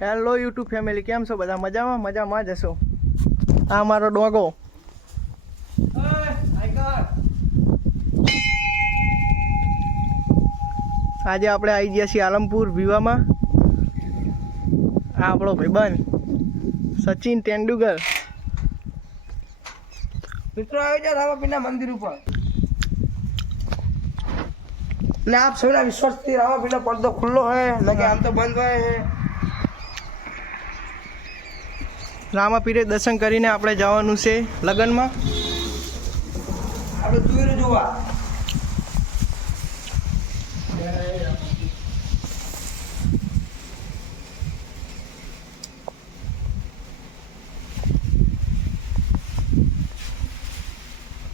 Hello YouTube family કેમ છો બધા? મજામાં? મજામાં જ હશો. આ મારો ડોગો. આજે આપણે આવી ગયા છીએ આલમપુર વિવામાં. આ આપણો ભાઈબંધ, સચિન તેંડુલકર. મિત્રો, આવી જાય રામાપીરના મંદિર ઉપર. ને આપ સૌના વિશ્વાસથી રામાપીરનો પડદો ખુલ્લો હોય કે આમ તો બંધ હોય. રામાપીરે દર્શન કરીને આપણે જવાનું છે લગ્નમાં આપણે તુવેરું જોવા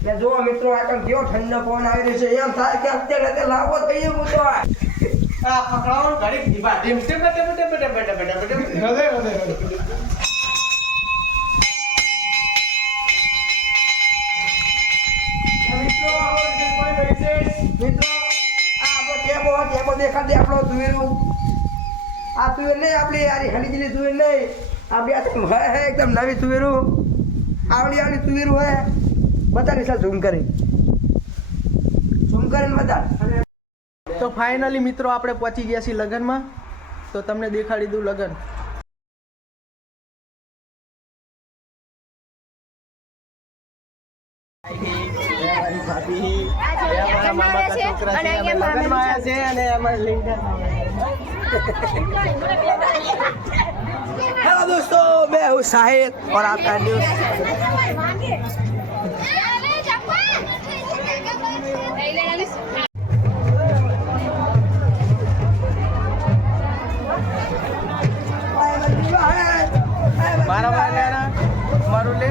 જો જુઓ મિત્રો આ કેવો ઠંડો પવન આવી રહ્યો છે એમ થાય કે અત્યારે તે લાવો થઈ હું તો આ. ને આ આપણો ટેબો આપણો યારી હલી ગયેલી તુવેર આ બે હોય હે એકદમ નવી તુવેરું આવડી આવડી તુવેરું હે બતાવી સાલ ઝૂમ કરી ઝૂમ કરીને બધા તો ફાઇનલી મિત્રો આપણે પહોંચી ગયા છીએ લગ્નમાં. તો તમને દેખાડી દઉં લગ્ન. हेलो दोस्तों मैं हूँ शाहिद और आपका न्यूज મારા વાગ્યાના મારું લે